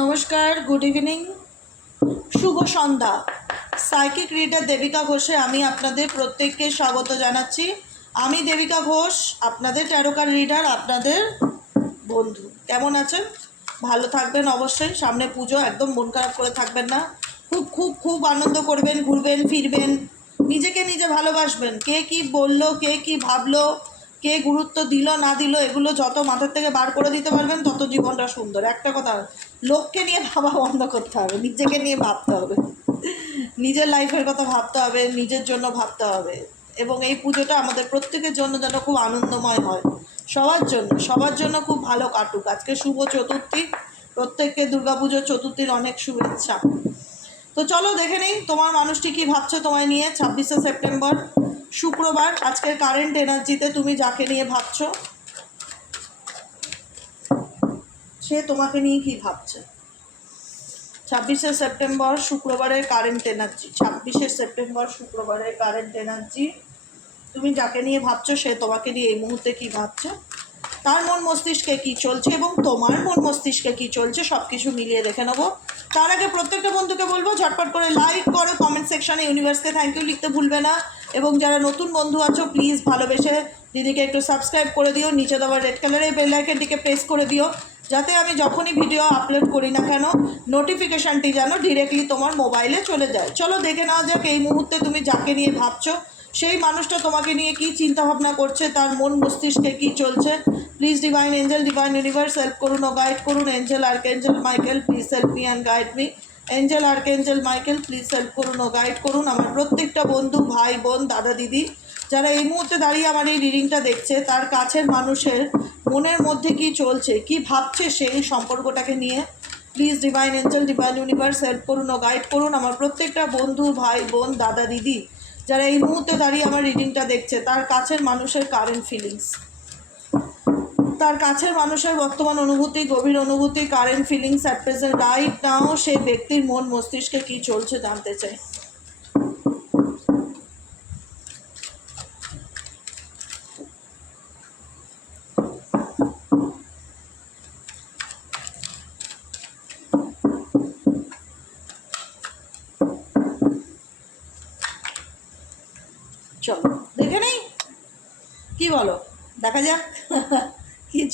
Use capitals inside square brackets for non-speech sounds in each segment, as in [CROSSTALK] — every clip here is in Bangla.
নমস্কার গুড ইভিনিং শুভ সন্ধ্যা। সাইকিক রিডার দেবিকা ঘোষে আমি আপনাদের প্রত্যেককে স্বাগত জানাচ্ছি। আমি দেবিকা ঘোষ, আপনাদের ট্যারোকার রিডার আপনাদের বন্ধু। কেমন আছেন? ভালো থাকবেন অবশ্যই। সামনে পুজো, একদম মন খারাপ করে থাকবেন না। খুব খুব খুব আনন্দ করবেন, ঘুরবেন, ফিরবেন। নিজেকে নিজে ভালোবাসবেন। কে কি বলল, কে কি ভাবলো কে গুরুত্ব দিল, না দিল, এগুলো যত মাথার থেকে বার করে দিতে পারবেন, তত জীবনটা সুন্দর। একটা কথা, লোককে নিয়ে ভাবা বন্ধ করতে হবে, নিজেকে নিয়ে ভাবতে হবে। নিজের লাইফের কথা ভাবতে হবে, নিজের জন্য ভাবতে হবে। এবং এই পুজোটা আমাদের প্রত্যেকের জন্য যেন খুব আনন্দময় হয়। সবার জন্য সবার জন্য খুব ভালো কাটুক। আজকে শুভ চতুর্থী, প্রত্যেককে দুর্গাপুজোর চতুর্থীর অনেক শুভেচ্ছা। তো চলো দেখে নিই, তোমার মানুষটি কি ভাবছ তোমায় নিয়ে, ছাব্বিশে সেপ্টেম্বর? শুক্রবার, আজকের কারেন্ট এনার্জিতে তুমি যাকে নিয়ে ভাবছ, সে তোমাকে নিয়ে কি ভাবছে? ছাব্বিশে সেপ্টেম্বর শুক্রবারের কারেন্ট এনার্জি ছাব্বিশে সেপ্টেম্বর শুক্রবারের কারেন্ট এনার্জি তুমি যাকে নিয়ে ভাবছ, সে তোমাকে নিয়ে এই মুহূর্তে কি ভাবছে? তার মন মস্তিষ্কে কি চলছে এবং তোমার মন মস্তিষ্কে কি চলছে সব কিছু মিলিয়ে দেখে নেব। তার আগে প্রত্যেকটা বন্ধুকে বলব, ঝটপট করে লাইক করো কমেন্ট সেকশনে ইউনিভার্সকে থ্যাংক ইউ লিখতে ভুলবে না। এবং যারা নতুন বন্ধু আছো প্লিজ ভালোবেসে দিদিকে একটু সাবস্ক্রাইব করে দিও, নিচে দেওয়া রেড কালারের বেল আইকন দিকে প্রেস করে দিও, যাতে আমি যখনই ভিডিও আপলোড করি না কেন নোটিফিকেশানটি যেন ডিরেক্টলি তোমার মোবাইলে চলে যায়। চলো দেখে নেওয়া যাক এই মুহূর্তে তুমি যাকে নিয়ে ভাবছ, সেই মানুষটা তোমাকে নিয়ে কি চিন্তা ভাবনা করছে, তার মন মস্তিষ্কে কি চলছে please divine angel divine universe help করুন ও গাইড করুন angel archangel Michael please help me and guide me angel archangel Michael please help করুন ও গাইড করুন। আমার প্রত্যেকটা বন্ধু, ভাই, বোন, দাদা, দিদি, যারা এই মুহূর্তে দাঁড়িয়ে আমার এই রিডিংটা দেখছে, তার কাছের মানুষের মনের মধ্যে কি চলছে, কি ভাবছে সেই সম্পর্কটাকে নিয়ে। Please divine angel divine universe help করুন ও গাইড করুন। আমার প্রত্যেকটা বন্ধু, ভাই, বোন, দাদা, দিদি, যারা এই মুহূর্তে দাঁড়িয়ে আমার রিডিংটা দেখছে, তার কাছের মানুষের কারেন্ট ফিলিংস তার কাছের মানুষের বর্তমান অনুভূতি, গভীর অনুভূতি current feelings at present right now সেই ব্যক্তির মন মস্তিষ্কে কী চলছে জানতে চাই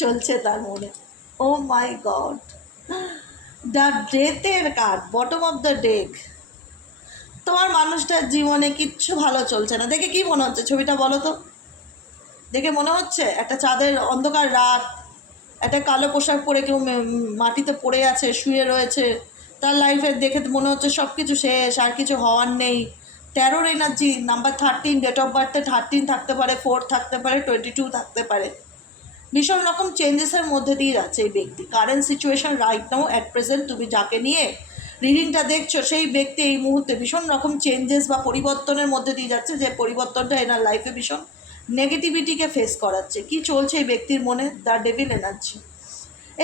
চলছে তার মনে। Oh my god. The ডেথের card bottom of the deck তোমার মানুষটার জীবনে কিচ্ছু ভালো চলছে না। দেখে কি মনে হচ্ছে? ছবিটা বলো তো। দেখে মনে হচ্ছে একটা চাঁদের অন্ধকার রাত, একটা কালো পোশাক পরে কেউ মাটিতে পড়ে আছে, শুয়ে রয়েছে। তার লাইফে দেখে মনে হচ্ছে সব কিছু শেষ, আর কিছু হওয়ার নেই। তেরোর energy number thirteen date of বার্থে thirteen থাকতে পারে ফোর থাকতে পারে টোয়েন্টি টু থাকতে পারে। ভীষণ রকম চেঞ্জেসের মধ্যে দিয়ে যাচ্ছে এই ব্যক্তি। Current situation right now at present তুমি যাকে নিয়ে রিডিংটা দেখছ, সেই ব্যক্তি এই মুহূর্তে ভীষণ রকম চেঞ্জেস বা পরিবর্তনের মধ্যে দিয়ে যাচ্ছে, যে পরিবর্তনটা এনার লাইফে ভীষণ নেগেটিভিটিকে ফেস করাচ্ছে। কি চলছে এই ব্যক্তির মনে? দ্য ডেভিল এনার্জি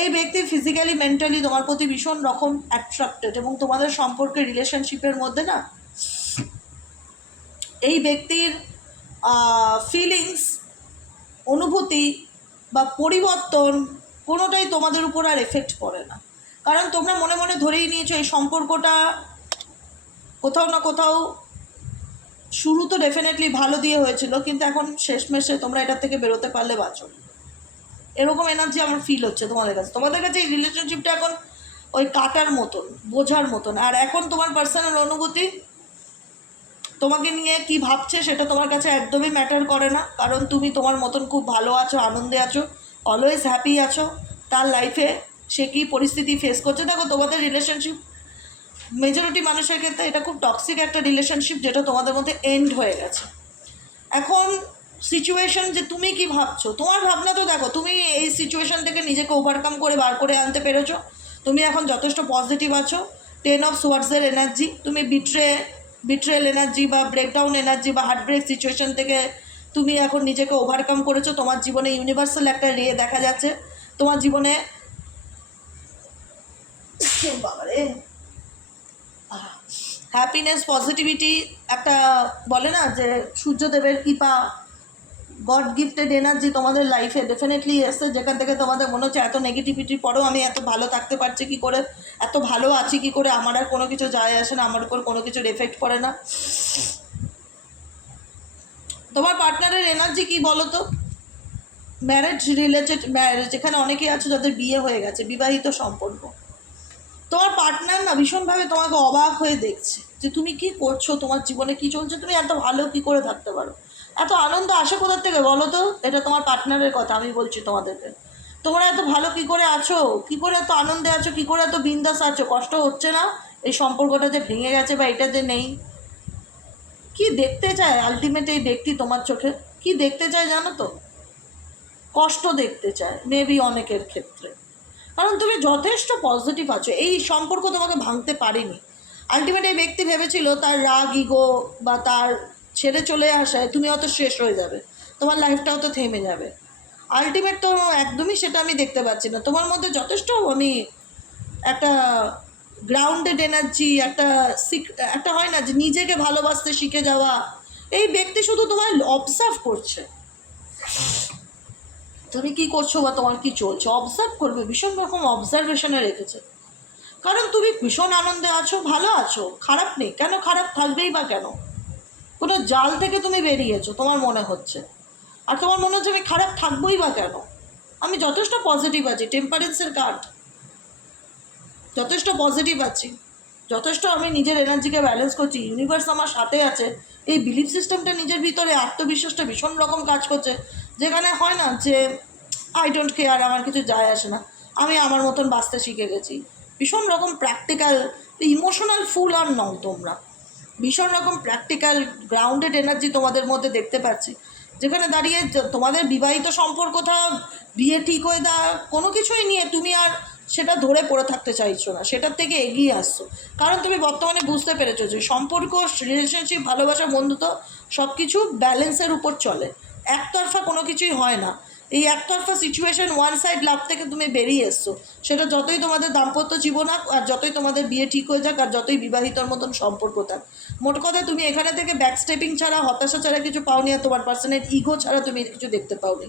এই ব্যক্তি ফিজিক্যালি মেন্টালি তোমার প্রতি ভীষণ রকম অ্যাট্রাক্টেড এবং তোমাদের সম্পর্কে রিলেশনশিপের মধ্যে না এই ব্যক্তির ফিলিংস অনুভূতি বা পরিবর্তন কোনোটাই তোমাদের উপর আর এফেক্ট করে না। কারণ তোমরা মনে মনে ধরেই নিয়েছো এই সম্পর্কটা কোথাও না কোথাও শুরু তো ডেফিনেটলি ভালো দিয়ে হয়েছিল, কিন্তু এখন শেষমেশে তোমরা এটার থেকে বেরোতে পারলে বাঁচো। এরকম এনার্জি আমার ফিল হচ্ছে তোমাদের কাছে। তোমাদের কাছে এই রিলেশনশিপটা এখন ওই কাটার মতন, বোঝার মতন। আর এখন তোমার পার্সোনাল অনুভূতি তোমাকে নিয়ে কি ভাবছে সেটা তোমার কাছে একদমই ম্যাটার করে না। কারণ তুমি তোমার মতন খুব ভালো আছো, আনন্দে আছো অলওয়েজ হ্যাপি আছো। তার লাইফে সে কী পরিস্থিতি ফেস করছে? দেখো, তোমাদের রিলেশনশিপ মেজরিটি মানুষের ক্ষেত্রে এটা খুব টক্সিক একটা রিলেশনশিপ যেটা তোমাদের মধ্যে এন্ড হয়ে গেছে। এখন সিচুয়েশন যে তুমি কি ভাবছ? তোমার ভাবনা তো দেখো, তুমি এই সিচুয়েশন থেকে নিজেকে ওভারকাম করে বার করে আনতে পেরেছ। তুমি এখন যথেষ্ট পজিটিভ আছো। টেন অফ সোয়ার্ডসের এনার্জি তুমি বিট্রে বিট্রেল এনার্জি বা ব্রেকডাউন এনার্জি বা হার্ট ব্রেক সিচুয়েশন থেকে তুমি এখন নিজেকে ওভারকাম করেছ, তোমার জীবনে ইউনিভার্সাল একটা রে দেখা যাচ্ছে। তোমার জীবনে বাবারে হ্যাপিনেস পজিটিভিটি একটা বলে না যে সূর্যদেবের কৃপা গড গিফটেড এনার্জি তোমাদের লাইফে ডেফিনেটলি এসছে। যেখান থেকে তোমাদের মনে হচ্ছে এত নেগেটিভিটির পরেও আমি এত ভালো থাকতে পারছি কি করে? এত ভালো আছি কি করে? আমার আর কোনো কিছু যায় আসে না, আমার উপর কোনো কিছুর এফেক্ট পড়ে না। তোমার পার্টনারের এনার্জি কি বলো তো ম্যারেজ রিলেটেড ম্যারেজ যেখানে অনেকেই আছে যাদের বিয়ে হয়ে গেছে, বিবাহিত সম্পর্ক। তোমার পার্টনার না ভীষণভাবে তোমাকে অবাক হয়ে দেখছে যে তুমি কি করছ? তোমার জীবনে কি চলছে? তুমি এত ভালো কি করে থাকতে পারো? এত আনন্দ আসে কোথার থেকে বলো তো? এটা তোমার পার্টনারের কথা, আমি বলছি তোমাদেরকে। তোমরা এত ভালো কি করে আছো? কি করে এত আনন্দে আছো? কি করে এত বিন্দাস আছো? কষ্ট হচ্ছে না? এই সম্পর্কটা যে ভেঙে গেছে বা এটা যে নেই? কি দেখতে চায় আলটিমেট এই ব্যক্তি তোমার চোখে? কি দেখতে চায় জানো তো? কষ্ট দেখতে চায় মেবি অনেকের ক্ষেত্রে। কারণ তুমি যথেষ্ট পজিটিভ আছো। এই সম্পর্ক তোমাকে ভাঙতে পারেনি। আলটিমেট এই ব্যক্তি ভেবেছিল তার রাগ ইগো বা তার ছেড়ে চলে আসায় তুমি অত শেষ হয়ে যাবে। তোমার লাইফটাও তো থেমে যাবে। আলটিমেট তো একদমই সেটা আমি দেখতে পাচ্ছি না। তোমার মধ্যে যথেষ্ট আমি একটা গ্রাউন্ডেড এনার্জি একটা একটা হয় না যে নিজেকে ভালোবাসতে শিখে যাওয়া। এই ব্যক্তি শুধু তোমায় অবজার্ভ করছে। তুমি কি করছ বা তোমার কি চলছে? অবজার্ভ করবে, ভীষণ রকম অবজারভেশনে রেখেছে। কারণ তুমি ভীষণ আনন্দে আছো, ভালো আছো, খারাপ নেই। কেন খারাপ থাকবেই বা কেন? কোনো জাল থেকে তুমি বেরিয়েছো, তোমার মনে হচ্ছে। আর তোমার মনে হচ্ছে আমি খারাপ থাকবোই বা কেন? আমি যথেষ্ট পজিটিভ আছি টেম্পারেন্সের কার্ড যথেষ্ট পজিটিভ আছি। যথেষ্ট আমি নিজের এনার্জিকে ব্যালেন্স করছি। ইউনিভার্স আমার সাথে আছে। এই বিলিফ সিস্টেমটা নিজের ভিতরে আত্মবিশ্বাসটা ভীষণ রকম কাজ করছে। যেখানে হয় না যে আই ডোন্ট কেয়ার আমার কিছু যায় আসে না। আমি আমার মতন বাঁচতে শিখে গেছি। ভীষণ রকম প্র্যাকটিক্যাল ইমোশনাল ফুল আর নও তোমরা। ভীষণ রকম প্র্যাকটিক্যাল গ্রাউন্ডেড এনার্জি তোমাদের মধ্যে দেখতে পাচ্ছি। যেখানে দাঁড়িয়ে তোমাদের বিবাহিত সম্পর্ক সম্পর্কটা বিয়ে ঠিক হয়ে দেওয়া, কোনো কিছুই নিয়ে তুমি আর সেটা ধরে পড়ে থাকতে চাইছো না, সেটার থেকে এগিয়ে আসছো। কারণ তুমি বর্তমানে বুঝতে পেরেছ যে সম্পর্ক রিলেশনশিপ ভালোবাসা, বন্ধুত্ব সব কিছু ব্যালেন্সের উপর চলে। একতরফা কোনো কিছুই হয় না। এই একতরফা সিচুয়েশন ওয়ান সাইড লাভ থেকে তুমি বেরিয়ে এসছো। সেটা যতই তোমাদের দাম্পত্য জীবন আর যতই তোমাদের বিয়ে ঠিক হয়ে যাক, আর যতই বিবাহিতর মতন সম্পর্ক থাক। মোট কথা তুমি এখানে থেকে ব্যাক স্টেপিং ছাড়া, হতাশা ছাড়া কিছু পাওনি, আর তোমার পার্সনের ইগো ছাড়া তুমি কিছু দেখতে পাওনি।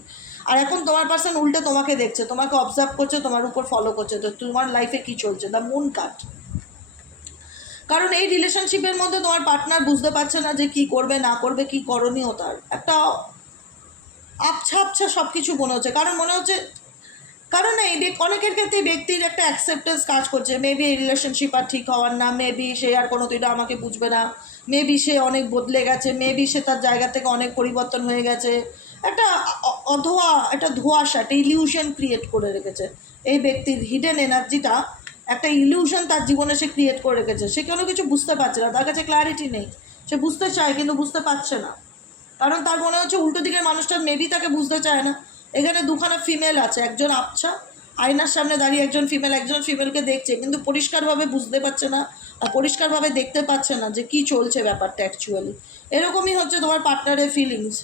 আর এখন তোমার পার্সন উল্টে তোমাকে দেখছে, তোমাকে অবজার্ভ করছে, তোমার উপর ফলো করছে, তো তোমার লাইফে কি চলছে? দ্য মুন কাট কারণ এই রিলেশনশিপের মধ্যে তোমার পার্টনার বুঝতে পারছে না যে কি করবে, না করবে, কি করণীয় তার। একটা আবছা আবছা সব কিছু মনে হচ্ছে। কারণ মনে হচ্ছে, কারণ এই ব্যক- অনেকের ক্ষেত্রে ব্যক্তির একটা অ্যাকসেপ্টেন্স কাজ করছে। মেবি এই রিলেশনশিপ আর ঠিক হওয়ার না মেবি সে আর কোনো দিনও আমাকে বুঝবে না মেবি সে অনেক বদলে গেছে মেবি সে তার জায়গা থেকে অনেক পরিবর্তন হয়ে গেছে। একটা অধোয়া, একটা ধোঁয়াশা, একটা ইলিউশন ক্রিয়েট করে রেখেছে। এই ব্যক্তির হিডেন এনার্জিটা একটা ইলিউশন তার জীবনে সে ক্রিয়েট করে রেখেছে। সে কোনো কিছু বুঝতে পারছে না, তার কাছে ক্ল্যারিটি নেই। সে বুঝতে চায়, কিন্তু বুঝতে পারছে না। কারণ তার মনে হচ্ছে উল্টো দিকের মানুষটা মেবি তাকে বুঝতে চায় না। এখানে দুখানা ফিমেল আছে, একজন আবছা, আয়নার সামনে দাঁড়িয়ে একজন ফিমেল একজন ফিমেলকে দেখছে, কিন্তু পরিষ্কারভাবে বুঝতে পারছে না আর পরিষ্কারভাবে দেখতে পাচ্ছে না যে কি চলছে ব্যাপারটা অ্যাকচুয়ালি এরকমই হচ্ছে তোমার পার্টনারের ফিলিংস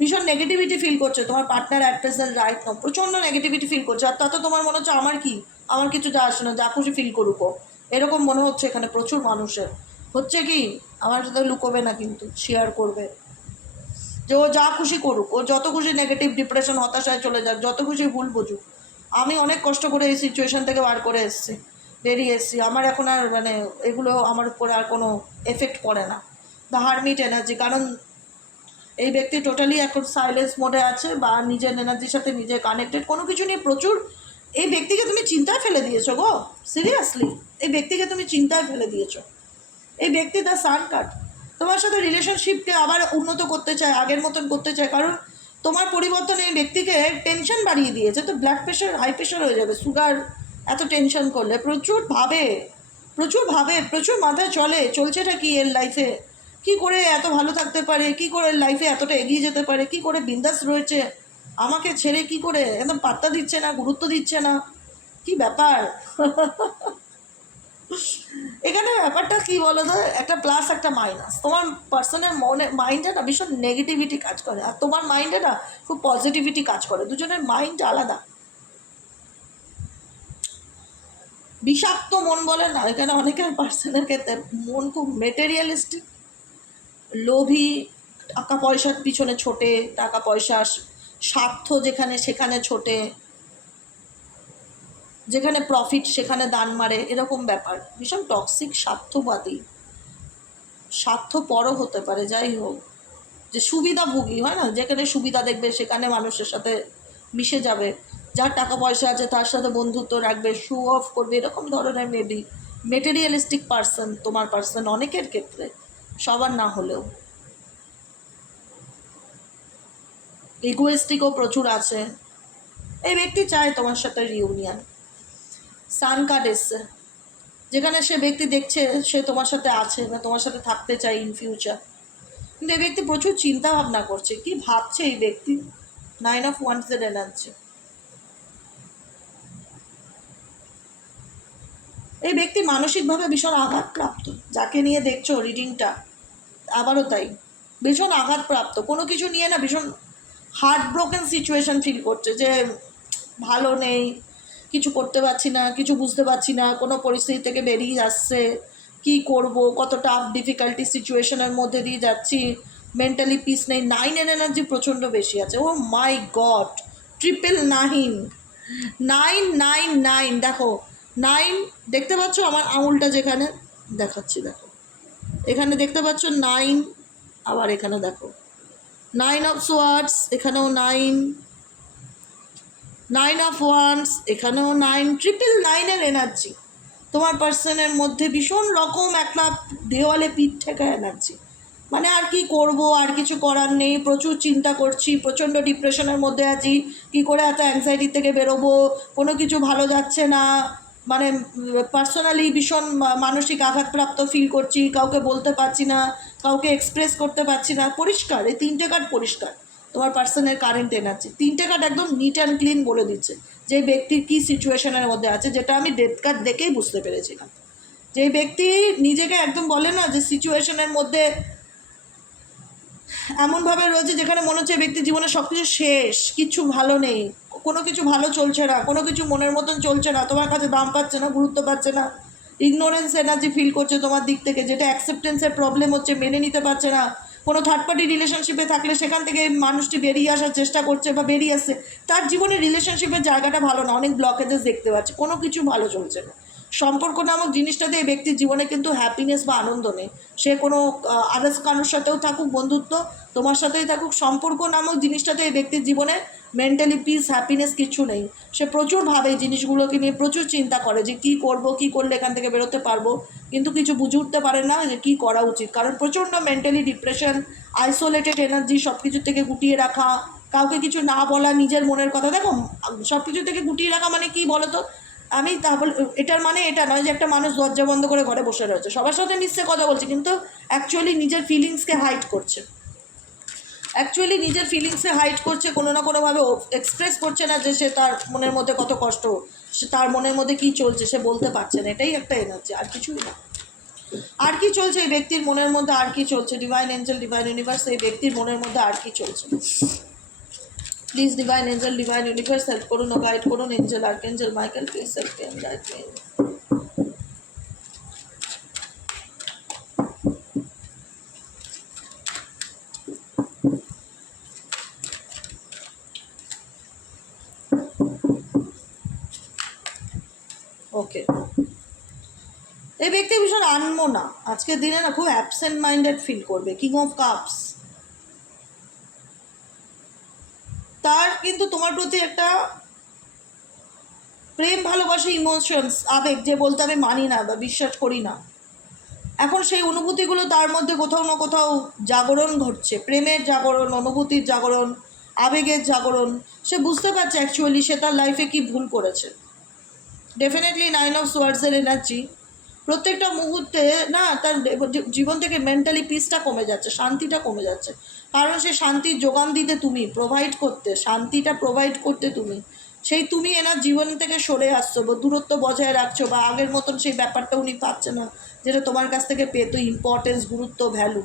ভীষণ নেগেটিভিটি ফিল করছে তোমার partner at present right now প্রচণ্ড নেগেটিভিটি ফিল করছে। আর তাতে তোমার মনে হচ্ছে আমার কি? আমার কিছু যা আসে না, যা খুশি ফিল করুক এরকম মনে হচ্ছে এখানে প্রচুর মানুষের। হচ্ছে কি? আমার সাথে লুকোবে না কিন্তু শেয়ার করবে। যে ও যা খুশি করুক, ও যত খুশি নেগেটিভ ডিপ্রেশন হতাশায় চলে যাক, যত খুশি ভুল বুঝুক। আমি অনেক কষ্ট করে এই সিচুয়েশন থেকে বার করে এসেছি, বেরিয়ে এসেছি। আমার এখন আর মানে এগুলো আমার উপরে আর কোনো এফেক্ট পড়ে না। দ্য হারমিট এনার্জি কারণ এই ব্যক্তি টোটালি এখন সাইলেন্স মোডে আছে বা নিজের এনার্জির সাথে নিজে কানেক্টেড কোনো কিছু নিয়ে প্রচুর এই ব্যক্তিকে তুমি চিন্তায় ফেলে দিয়েছ গো সিরিয়াসলি এই ব্যক্তিকে তুমি চিন্তায় ফেলে দিয়েছ। এই ব্যক্তি তার সান কার্ড তোমার সাথে রিলেশনশিপকে আবার উন্নত করতে চায়, আগের মতন করতে চায়, কারণ তোমার পরিবর্তন এই ব্যক্তিকে টেনশন বাড়িয়ে দিয়েছে। তো ব্লাড প্রেশার হাই প্রেশার হয়ে যাবে সুগার এত টেনশন করলে। প্রচুর ভাবে প্রচুর ভাবে, প্রচুর মাথায় চলে, চলছেটা কি এর লাইফে কি করে এত ভালো থাকতে পারে? কি করে লাইফে এতটা এগিয়ে যেতে পারে? কি করে বিন্দাস রয়েছে? আমাকে ছেড়ে কি করে? একদম পাত্তা দিচ্ছে না, গুরুত্ব দিচ্ছে না। কি ব্যাপার? [LAUGHS] এখানে ব্যাপারটা কি বলো তো একটা প্লাস একটা মাইনাস তোমার পার্সনের মনে মাইন্ডে না ভীষণ নেগেটিভিটি কাজ করে। আর তোমার মাইন্ডে না খুব পজিটিভিটি কাজ করে। দুজনের মাইন্ড আলাদা। বিষাক্ত মন বলে না। এখানে অনেকের পার্সনের ক্ষেত্রে মন খুব মেটেরিয়ালিস্টিক লোভী, টাকা পয়সার পিছনে ছোটে, টাকা পয়সা স্বার্থ যেখানে, সেখানে ছোটে। যেখানে প্রফিট সেখানে দান মারে, এরকম ব্যাপার। ভীষণ টক্সিক স্বার্থবাদী। স্বার্থপরও হতে পারে, যাই হোক। যে সুবিধাভোগী, হয় না? যেখানে সুবিধা দেখবে, সেখানে মানুষের সাথে মিশে যাবে। যার টাকা পয়সা আছে, তার সাথে বন্ধুত্ব রাখবে শু অফ করবে, এরকম ধরনের মেবি মেটেরিয়ালিস্টিক পার্সন তোমার পার্সন অনেকের ক্ষেত্রে, সবার না হলেও। ইগোয়েস্টিকও প্রচুর আছে। এই ব্যক্তি চায় তোমার সাথে রিউনিয়ন সান কার্ড এসছে যেখানে সে ব্যক্তি দেখছে সে তোমার সাথে আছে বা তোমার সাথে থাকতে চায় ইন ফিউচার কিন্তু এই ব্যক্তি প্রচুর চিন্তা ভাবনা করছে, কি ভাবছে এই ব্যক্তি? নাইন অফ ওয়ান্সের এনার্জি এই ব্যক্তি মানসিকভাবে ভীষণ আঘাতপ্রাপ্ত, যাকে নিয়ে দেখছ রিডিংটা আবারও তাই। ভীষণ আঘাতপ্রাপ্ত, কোনো কিছু নিয়ে না ভীষণ হার্ট ব্রোকেন সিচুয়েশন ফিল করছে যে ভালো নেই কিছু করতে পারছি না, কিছু বুঝতে পারছি না, কোনো পরিস্থিতি থেকে বেরিয়ে আসছে কি করব কত টাফ ডিফিকাল্টি সিচুয়েশনের মধ্যে দিয়ে যাচ্ছি মেন্টালি পিস নেই নাইনের এনার্জি প্রচণ্ড বেশি আছে ও my god triple nine nine nine nine দেখো নাইন দেখতে পাচ্ছ আমার আঙুলটা যেখানে, দেখাচ্ছি, দেখো, এখানে দেখতে পাচ্ছ নাইন আবার এখানে দেখো নাইন অফ সোয়ার্ডস এখানেও নাইন নাইন অফ ওয়ান্স এখানেও নাইন ট্রিপল নাইনের এনার্জি তোমার পার্সনের মধ্যে ভীষণ রকম একটা দেওয়ালে পিঠ ঠেকা এনার্জি মানে আর কি করব, আর কিছু করার নেই। প্রচুর চিন্তা করছি, প্রচণ্ড ডিপ্রেশনের মধ্যে আছি। কি করে এত অ্যাংজাইটি থেকে বেরোবো? কোনো কিছু ভালো যাচ্ছে না। মানে পার্সোনালি ভীষণ মানসিক আঘাতপ্রাপ্ত ফিল করছি। কাউকে বলতে পারছি না, কাউকে এক্সপ্রেস করতে পারছি না। পরিষ্কার, এই তিনটে কার্ড পরিষ্কার। তোমার পার্সনের কারেন্ট এনার্জি তিনটে কার্ড একদম নিট অ্যান্ড ক্লিন বলে দিচ্ছে। যে ব্যক্তির কী সিচুয়েশনের মধ্যে আছে, যেটা আমি ডেথ কার্ড দেখেই বুঝতে পেরেছিলাম। যে ব্যক্তি নিজেকে একদম বলে না যে সিচুয়েশনের মধ্যে এমনভাবে রয়েছে যেখানে মনে হচ্ছে এই ব্যক্তির জীবনে সব কিছু শেষ, কিছু ভালো নেই, কোনো কিছু ভালো চলছে না, কোনো কিছু মনের মতন চলছে না, তোমার কাছে দাম পাচ্ছে না, গুরুত্ব পাচ্ছে না ইগনোরেন্স এনার্জি ফিল করছে তোমার দিক থেকে, যেটা অ্যাকসেপ্টেন্সের প্রবলেম হচ্ছে, মেনে নিতে পারছে না কোনো থার্ড পার্টি রিলেশনশিপে থাকলে সেখান থেকে মানুষটি বেরিয়ে আসার চেষ্টা করছে বা বেরিয়ে আসছে, তার জীবনে রিলেশনশিপের জায়গাটা ভালো না, অনেক ব্লকেজেস দেখতে পাচ্ছে, কোনো কিছু ভালো চলছে না। সম্পর্ক নামক জিনিসটাতে এই ব্যক্তির জীবনে কিন্তু হ্যাপিনেস বা আনন্দ নেই। সে কোনো আদার্স কারোর সাথেও থাকুক, বন্ধুত্ব তোমার সাথেই থাকুক, সম্পর্ক নামক জিনিসটাতে এই ব্যক্তির জীবনে মেন্টালি পিস হ্যাপিনেস কিছু নেই। সে প্রচুর ভাবে এই জিনিসগুলোকে নিয়ে প্রচুর চিন্তা করে যে কী করব, কি করলে এখান থেকে বেরোতে পারব। কিন্তু কিছু বুঝে উঠতে পারে না যে কী করা উচিত। কারণ প্রচণ্ড মেন্টালি ডিপ্রেশন আইসোলেটেড এনার্জি সব কিছু থেকে গুটিয়ে রাখা, কাউকে কিছু না বলা, নিজের মনের কথা। দেখো সব কিছু থেকে গুটিয়ে রাখা মানে কি বলো তো আমি তা তাহলে, এটার মানে এটা নয় যে একটা মানুষ দরজা বন্ধ করে ঘরে বসে রয়েছে। সবার সাথে মিশছে কথা বলছে, কিন্তু অ্যাকচুয়ালি নিজের ফিলিংসকে হাইড করছে। অ্যাকচুয়ালি নিজের ফিলিংসে হাইড করছে, কোনো না কোনোভাবে এক্সপ্রেস করছে না যে সে তার মনের মধ্যে কত কষ্ট, সে তার মনের মধ্যে কী চলছে, সে বলতে পারছে না, এটাই একটা এনার্জি আর কিছুই না। আর কি চলছে এই ব্যক্তির মনের মধ্যে, আর কি চলছে? ডিভাইন এঞ্জেল ডিভাইন ইউনিভার্স এই ব্যক্তির মনের মধ্যে আর কি চলছে? Please divine angel divine universe help করুন ও গাইড করুন angel archangel Michael please help and guide me okay এই ব্যক্তি ভীষণ আনমনা আজকের দিনে না খুব অ্যাবসেন্ট মাইন্ডেড ফিল করবে। কিং অফ কাপস তার কিন্তু তোমার প্রতি একটা প্রেম ভালোবাসা ইমোশনস আবেগ যে বলতে আমি মানি না বা বিশ্বাস করি না। এখন সেই অনুভূতিগুলো তার মধ্যে কোথাও না কোথাও জাগরণ ঘটছে। প্রেমের জাগরণ, অনুভূতির জাগরণ, আবেগের জাগরণ, সে বুঝতে পারছে অ্যাকচুয়ালি সে তার লাইফে কি ভুল করেছে। ডেফিনেটলি নাইন অফ সোয়ার্ডসের এনার্জি প্রত্যেকটা মুহূর্তে না তার জীবন থেকে মেন্টালি পিসটা কমে যাচ্ছে, শান্তিটা কমে যাচ্ছে। কারণ সে শান্তির যোগান দিতে তুমি প্রোভাইড করতে, শান্তিটা প্রোভাইড করতে তুমি। সেই তুমি এনার জীবন থেকে সরে আসছো বা দূরত্ব বজায় রাখছো বা আগের মতন সেই ব্যাপারটা উনি পাচ্ছে না, যেটা তোমার কাছ থেকে পেত ইম্পর্টেন্স গুরুত্ব ভ্যালু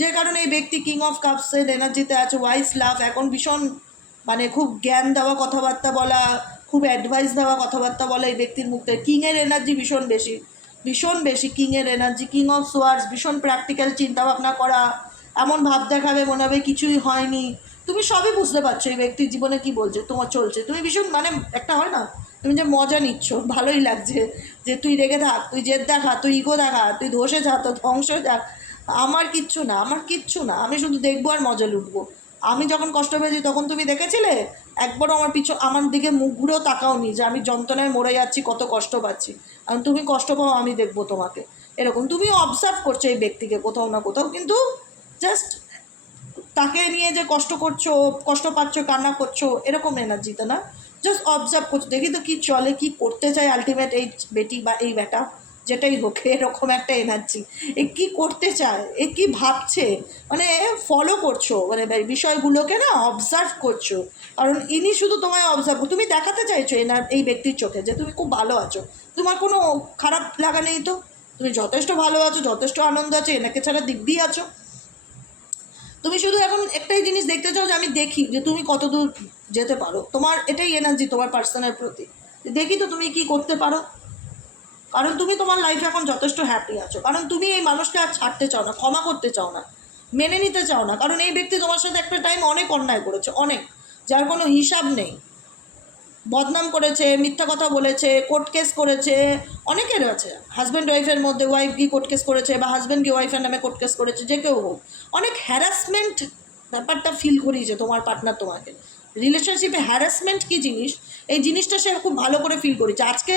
যে কারণে এই ব্যক্তি কিং অফ কাপসের এনার্জিতে আছে ওয়াইস লাভ এখন ভীষণ মানে খুব জ্ঞান দেওয়া কথাবার্তা বলা, খুব অ্যাডভাইস দেওয়া কথাবার্তা বলা এই ব্যক্তির মুখ। থেকে কিংয়ের এনার্জি ভীষণ বেশি ভীষণ বেশি কিংয়ের এনার্জি কিং অফ সোয়ার্স ভীষণ প্র্যাকটিক্যাল চিন্তাভাবনা করা, এমন ভাব দেখাবে মনে হবে কিছুই হয়নি। তুমি সবই বুঝতে পারছ এই ব্যক্তির জীবনে কি বলছে, তোমার চলছে। তুমি ভীষণ মানে একটা হয় না, তুমি যে মজা নিচ্ছ, ভালোই লাগছে যে তুই রেগে থাক, তুই জেদ দেখা, তুই ইগো দেখা, তুই ধসে যা তো ধ্বংস যাক আমার কিচ্ছু না, আমার কিচ্ছু না, আমি শুধু দেখব আর মজা লুটবো। আমি যখন কষ্ট পেয়েছি তখন তুমি দেখেছিলে? একবারও আমার পিছু আমার দিকে মুখ ঘুরেও তাকাওনি যে আমি যন্ত্রণায় মরে যাচ্ছি, কত কষ্ট পাচ্ছি। কারণ তুমি কষ্ট পাও, আমি দেখব তোমাকে। এরকম তুমি অবজার্ভ করছ এই ব্যক্তিকে কোথাও না কোথাও, কিন্তু জাস্ট তাকে নিয়ে যে কষ্ট করছ, কষ্ট পাচ্ছ, কান্না করছ, এরকম এনার্জিতে না? জাস্ট অবজার্ভ করছ, দেখি তো কী চলে, কী করতে চায় আলটিমেট এই বেটি বা এই বেটা, যেটাই হোক, [LAUGHS] এরকম একটা এনার্জি এ কী করতে চায়? এ কী ভাবছে? মানে ফলো করছ মানে বিষয়গুলোকে না অবজার্ভ করছ। কারণ ইনি শুধু তোমায় অবজার্ভ তুমি দেখাতে চাইছো এনার, এই ব্যক্তির চোখে যে তুমি খুব ভালো আছো। তোমার কোনো খারাপ লাগা নেই তো? তুমি যথেষ্ট ভালো আছো, যথেষ্ট আনন্দ আছে, এনাকে ছাড়া দিব্যি আছো। তুমি শুধু এখন একটাই জিনিস দেখতে চাও যে আমি দেখি, যে তুমি কত দূর যেতে পারো। তোমার এটাই এনার্জি তোমার পার্সনের প্রতি। দেখি তো তুমি কি করতে পারো। কারণ তুমি তোমার লাইফে এখন যথেষ্ট হ্যাপি আছো। কারণ তুমি এই মানুষকে আর ছাড়তে চাও না, ক্ষমা করতে চাও না, মেনে নিতে চাও না। কারণ এই ব্যক্তি তোমার সাথে একটা টাইম অনেক অন্যায় করেছে, অনেক, যার কোনো হিসাব নেই। বদনাম করেছে, মিথ্যা কথা বলেছে কোর্ট কেস করেছে অনেকের আছে হাজব্যান্ড ওয়াইফের মধ্যে ওয়াইফ গিয়ে কোর্ট কেস করেছে বা হাজব্যান্ড গিয়ে ওয়াইফের নামে কোর্ট কেস করেছে, যে কেউ হোক। অনেক হ্যারাসমেন্ট ব্যাপারটা ফিল করিয়েছে তোমার পার্টনার তোমাকে। রিলেশনশিপে হ্যারাসমেন্ট কী জিনিস? এই জিনিসটা সে খুব ভালো করে ফিল করেছে। আজকে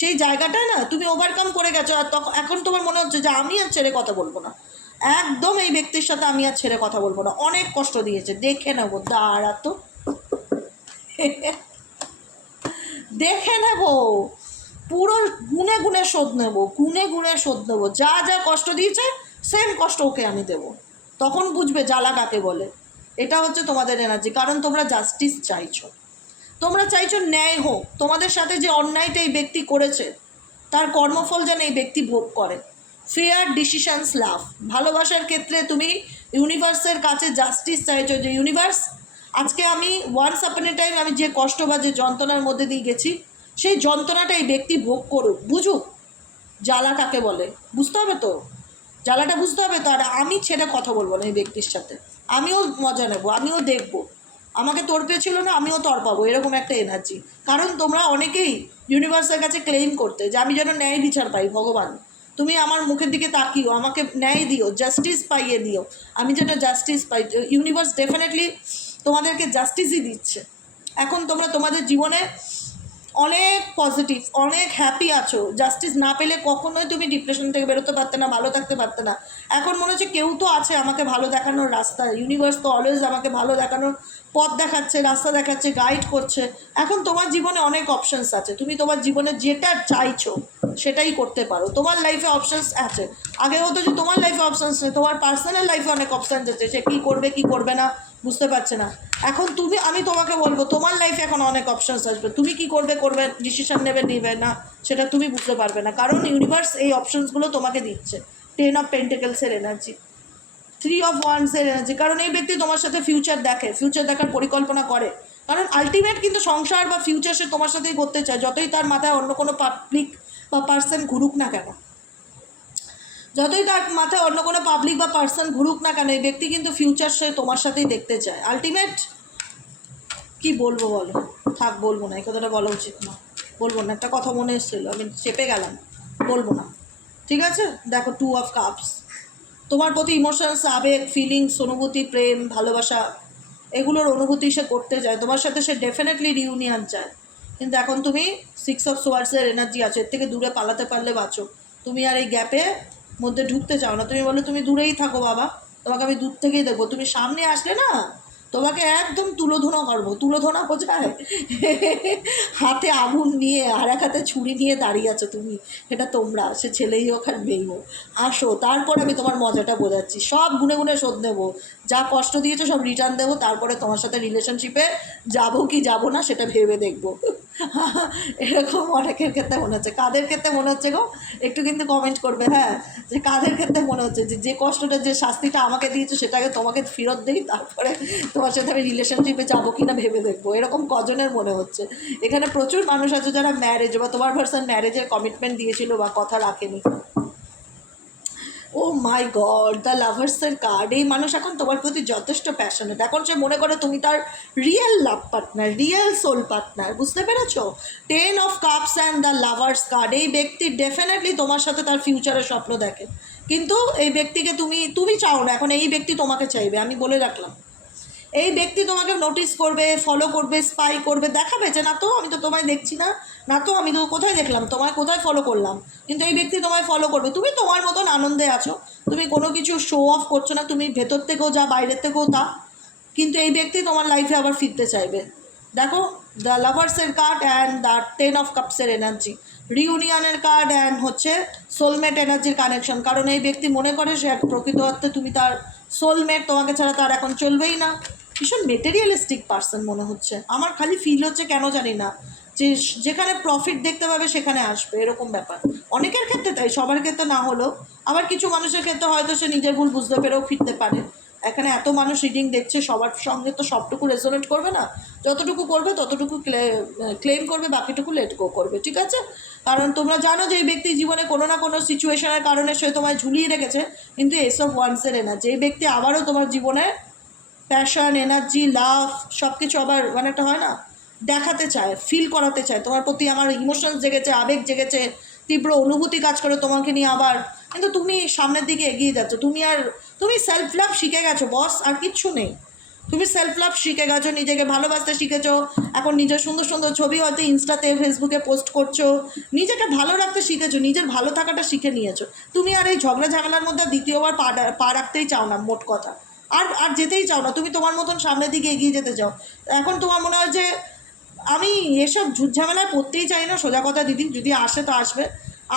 সেই জায়গাটা না, তুমি ওভারকাম করে গেছো আর তখন এখন তোমার মনে হচ্ছে যে আমি আর ছেড়ে কথা বলব না। একদম এই ব্যক্তির সাথে আমি আর ছেড়ে কথা বলব না। অনেক কষ্ট দিয়েছে। দেখে নেব দাঁড়া তো [LAUGHS] দেখে নেব। পুরো গুনে গুনে শোধ নেব, গুনে গুনে শোধ নেব। যা যা কষ্ট দিয়েছে সেম কষ্ট ওকে আমি দেব। তখন বুঝবে জ্বালা কাকে বলে। এটা হচ্ছে তোমাদের এনার্জি কারণ তোমরা জাস্টিস চাইছো। তোমরা চাইছো ন্যায় হোক। তোমাদের সাথে যে অন্যায়টা এই ব্যক্তি করেছে, তার কর্মফল যেন এই ব্যক্তি ভোগ করে। ফেয়ার ডিসিশনস লাভ ভালোবাসার ক্ষেত্রে তুমি ইউনিভার্সের কাছে জাস্টিস চাইছো যে ইউনিভার্স আজকে আমি ওয়ান্স আপন এ টাইম আমি যে কষ্ট বা যে যন্ত্রণার মধ্যে দিয়ে গেছি, সেই যন্ত্রণাটা এই ব্যক্তি ভোগ করুক, বুঝুক। জ্বালা কাকে বলে? বুঝতে হবে তো? জ্বালাটা বুঝতে হবে তো? আর আমি ছেড়ে কথা বলব না এই ব্যক্তির সাথে। আমিও মজা নেব, আমিও দেখব। আমাকে তর্পে ছিল না, আমিও তর্পাবো এরকম একটা এনার্জি কারণ তোমরা অনেকেই ইউনিভার্সের কাছে ক্লেম করতে যে আমি যেন ন্যায় বিচার পাই, ভগবান। তুমি আমার মুখের দিকে তাকিও, আমাকে ন্যায় দিও জাস্টিস পাইয়ে দিও। আমি যেন জাস্টিস পাই ইউনিভার্স ডেফিনেটলি তোমাদেরকে জাস্টিসই দিচ্ছে। এখন তোমরা তোমাদের জীবনে অনেক পজিটিভ অনেক হ্যাপি আছো। জাস্টিস না পেলে কখনোই তুমি ডিপ্রেশন থেকে বেরোতে পারতে না, ভালো থাকতে পারতে না। এখন মনে হচ্ছে কেউ তো আছে আমাকে ভালো দেখানোর রাস্তা ইউনিভার্স তো অলওয়েজ আমাকে ভালো দেখানোর পথ দেখাচ্ছে, রাস্তা দেখাচ্ছে গাইড করছে। এখন তোমার জীবনে অনেক অপশনস আছে। তুমি তোমার জীবনে যেটা চাইছো, সেটাই করতে পারো। তোমার লাইফে অপশনস আছে। আগে হতো যে তোমার লাইফে অপশানস নেই, তোমার পার্সোনাল লাইফে অনেক অপশানস আছে। সে কী করবে কী করবে না বুঝতে পারছে না। এখন তুমি, আমি তোমাকে বলব, তোমার লাইফে এখন অনেক অপশনস আসবে। তুমি কি করবে করবে ডিসিশন নেবে নেবে না, সেটা তুমি বুঝতে পারবে না। কারণ ইউনিভার্স এই অপশানসগুলো তোমাকে দিচ্ছে। টেন অফ পেন্টিকেলসের এনার্জি থ্রি অফ ওয়ান্সের এনার্জি কারণ এই ব্যক্তি তোমার সাথে ফিউচার দেখে ফিউচার দেখার পরিকল্পনা করে। কারণ আলটিমেট কিন্তু সংসার বা ফিউচার সে তোমার সাথেই করতে চায়। যতই তার মাথায় অন্য কোনো পাবলিক বা পার্সন ঘুরুক না কেন। যতই তার মাথায় অন্য কোনো পাবলিক বা পার্সন ঘুরুক না কেন, এই ব্যক্তি কিন্তু ফিউচার সে তোমার সাথেই দেখতে চায়। আলটিমেট কি বলব বলো? থাক, বলব না, এই কথাটা বলা উচিত না। বলব না, একটা কথা মনে এসেছিল, আমি চেপে গেলাম। বলব না। ঠিক আছে? দেখো টু অফ কাপস তোমার প্রতি ইমোশনস আবেগ ফিলিংস অনুভূতি, প্রেম, ভালোবাসা, এগুলোর অনুভূতি সে করতে চায়। তোমার সাথে সে ডেফিনেটলি রিউনিয়ন চায়। কিন্তু এখন তুমি সিক্স অফ সোয়ার্সের এনার্জি আছে, এর থেকে দূরে পালাতে পারলে বাঁচো। তুমি আর এই গ্যাপে মধ্যে ঢুকতে চাও না। তুমি বলো, তুমি দূরেই থাকো বাবা। তোমাকে আমি দূর থেকেই দেখব। তুমি সামনে আসলে না তোমাকে একদম তুলোধনা করব তুলোধনা বোঝায় হাতে আগুন নিয়ে আর এক হাতে ছুরি নিয়ে দাঁড়িয়ে আছো তুমি এটা তোমরা, সে ছেলেই হোক আর মেয়েই হোক। আসো, তারপর আমি তোমার মজাটা বোঝাচ্ছি, সব গুনে গুনে শোধ নেব। যা কষ্ট দিয়েছ সব রিটার্ন দেবো, তারপরে তোমার সাথে রিলেশনশিপে যাব কি যাব না সেটা ভেবে দেখব। এরকম অনেকের ক্ষেত্রে মনে হচ্ছে। কাদের ক্ষেত্রে মনে হচ্ছে গো? একটু কিন্তু কমেন্ট করবে হ্যাঁ? যে কাদের ক্ষেত্রে মনে হচ্ছে যে যে কষ্টটা, যে শাস্তিটা আমাকে দিয়েছ সেটাকে তোমাকে ফেরত দিই, তারপরে তোমার সাথে আমি রিলেশনশিপে যাব কি না ভেবে দেখব। এরকম কজনের মনে হচ্ছে। এখানে প্রচুর মানুষ আছে যারা ম্যারেজ বা তোমার ভার্সন ম্যারেজের কমিটমেন্ট দিয়েছিল বা কথা রাখেনি। ও মাই গড দ্য লাভার্সের কার্ড এই মানুষ এখন তোমার প্রতি যথেষ্ট প্যাশনেট এখন সে মনে করে তুমি তার real love partner real soul partner বুঝতে পেরেছ? Ten of cups and the lovers card এই ব্যক্তি ডেফিনেটলি তোমার সাথে তার ফিউচারের স্বপ্ন দেখে। কিন্তু এই ব্যক্তিকে তুমি তুমি চাও না। এখন এই ব্যক্তি তোমাকে চাইবে। আমি বলে রাখলাম। এই ব্যক্তি তোমাকে নোটিস করবে ফলো করবে স্পাই করবে, দেখাবে যে না তো আমি তো তোমায় দেখছি না না তো আমি তো কোথায় দেখলাম, তোমায় কোথায় ফলো করলাম? কিন্তু এই ব্যক্তি তোমায় ফলো করবে। তুমি তোমার মতন আনন্দে আছো। তুমি কোনো কিছু শো অফ করছ না, তুমি ভেতর থেকেও যা, বাইরের থেকেও তা। কিন্তু এই ব্যক্তি তোমার লাইফে আবার ফিরতে চাইবে। দেখো the লাভার্সের card and the ten of কাপসের energy রিউনিয়নের কার্ড অ্যান্ড হচ্ছে সোলমেট এনার্জির কানেকশন কারণ এই ব্যক্তি মনে করে সে এক প্রকৃত অর্থে তুমি তার সোলমেট তোমাকে ছাড়া তার এখন চলবেই না। ভীষণ মেটেরিয়ালিস্টিক পার্সন মনে হচ্ছে। আমার খালি ফিল হচ্ছে কেন জানি না। যে যেখানে প্রফিট দেখতে পাবে সেখানে আসবে, এরকম ব্যাপার। অনেকের ক্ষেত্রে তাই, সবার ক্ষেত্রে না হলেও। আবার কিছু মানুষের ক্ষেত্রে হয়তো সে নিজের ভুল বুঝতে পেরেও ফিরতে পারে। এখানে এত মানুষ রিডিং দেখছে, সবার সঙ্গে তো সবটুকু রেজোনেট করবে না। যতটুকু করবে, ততটুকু ক্লেম করবে, বাকিটুকু লেট গো করবে, ঠিক আছে? কারণ তোমরা জানো যে এই ব্যক্তি জীবনে কোনো না কোনো সিচুয়েশনের কারণে সে তোমায় ঝুলিয়ে রেখেছে। কিন্তু এসব ওয়ান্সের এনার্জি এই ব্যক্তি আবারও তোমার জীবনে প্যাশন এনার্জি লাভ সব কিছু আবার মানে একটা হয় না? দেখাতে চায় ফিল করাতে চায়। তোমার প্রতি আমার ইমোশনস জেগেছে, আবেগ জেগেছে, তীব্র অনুভূতি কাজ করে তোমাকে নিয়ে আবার। কিন্তু তুমি সামনের দিকে এগিয়ে যাচ্ছ। তুমি আর, তুমি সেলফ লাভ শিখে গেছো বস আর কিচ্ছু নেই। তুমি সেলফ লাভ শিখে গেছো, নিজেকে ভালোবাসতে শিখেছো। এখন নিজের সুন্দর সুন্দর ছবি হয়তো ইনস্টাতে ফেসবুকে পোস্ট করছ। নিজেকে ভালো রাখতে শিখেছো, নিজের ভালো থাকাটা শিখে নিয়েছো। তুমি আর এই ঝগড়া, ঝামেলার মধ্যে দ্বিতীয়বার পা পা রাখতেই চাও না, মোট কথা। আর আর যেতেই চাও না। তুমি তোমার মতন সামনের দিকে এগিয়ে যেতে চাও। এখন তোমার মনে হয় যে আমি এসব ঝুট ঝামেলায় পড়তেই চাই না। সোজা কথা দিদি, যদি আসে তো আসবে।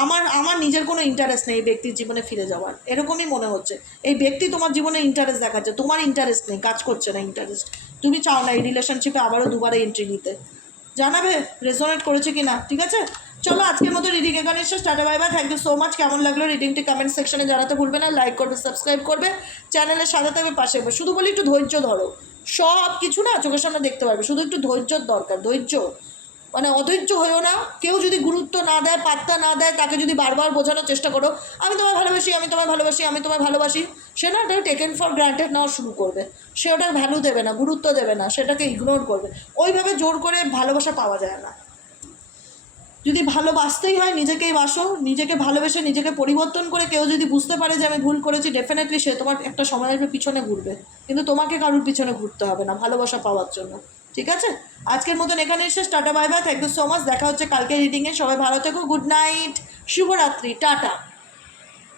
আমার আমার নিজের কোনো ইন্টারেস্ট নেই এই ব্যক্তির জীবনে ফিরে যাওয়ার। এরকমই মনে হচ্ছে। এই ব্যক্তি তোমার জীবনে ইন্টারেস্ট দেখাচ্ছে। তোমার ইন্টারেস্ট নেই, কাজ করছে না ইন্টারেস্ট তুমি চাও না এই রিলেশনশিপে আবারও দুবারে এন্ট্রি নিতে। জানাবে? রেজোনেট করেছে কি না ঠিক আছে? চলো, আজকের মতো রিডিং এখানে এসে start bye bye thank you so much কেমন লাগল রিডিংটি কমেন্ট সেকশনে জানাতে ভুলবে না। লাইক করবে সাবস্ক্রাইব করবে। চ্যানেলের সাথে থাকবে, পাশে শুধু বলি একটু ধৈর্য ধরো। সব কিছু না চোখের সামনে দেখতে পারবে। শুধু একটু ধৈর্যর দরকার, ধৈর্য। মানে অধৈর্য হয়েও না। কেউ যদি গুরুত্ব না দেয়, পাত্তা না দেয়, তাকে যদি বারবার বোঝানোর চেষ্টা করো, আমি তোমায় ভালোবাসি, আমি তোমায় ভালোবাসি, আমি তোমায় ভালোবাসি, সে না ওটাকে টেকেন ফর গ্রান্টেড নেওয়া শুরু করবে। সে ওটার ভ্যালু দেবে না, গুরুত্ব দেবে না, সেটাকে ইগনোর করবে। ওইভাবে জোর করে ভালোবাসা পাওয়া যায় না। যদি ভালোবাসতেই হয় নিজেকেই বাসো, নিজেকে ভালোবেসে নিজেকে পরিবর্তন করে কেউ যদি বুঝতে পারে যে আমি ভুল করেছি ডেফিনেটলি সে তোমার একটা সময়ের পিছনে ঘুরবে। কিন্তু তোমাকে কারুর পিছনে ঘুরতে হবে না, ভালোবাসা পাওয়ার জন্য। ঠিক আছে? আজকের মতন এখানে এসে tata bye bye thank you so much দেখা হচ্ছে কালকে রিডিংয়ে সবাই ভালো থেকো গুড নাইট শুভরাত্রি, টাটা।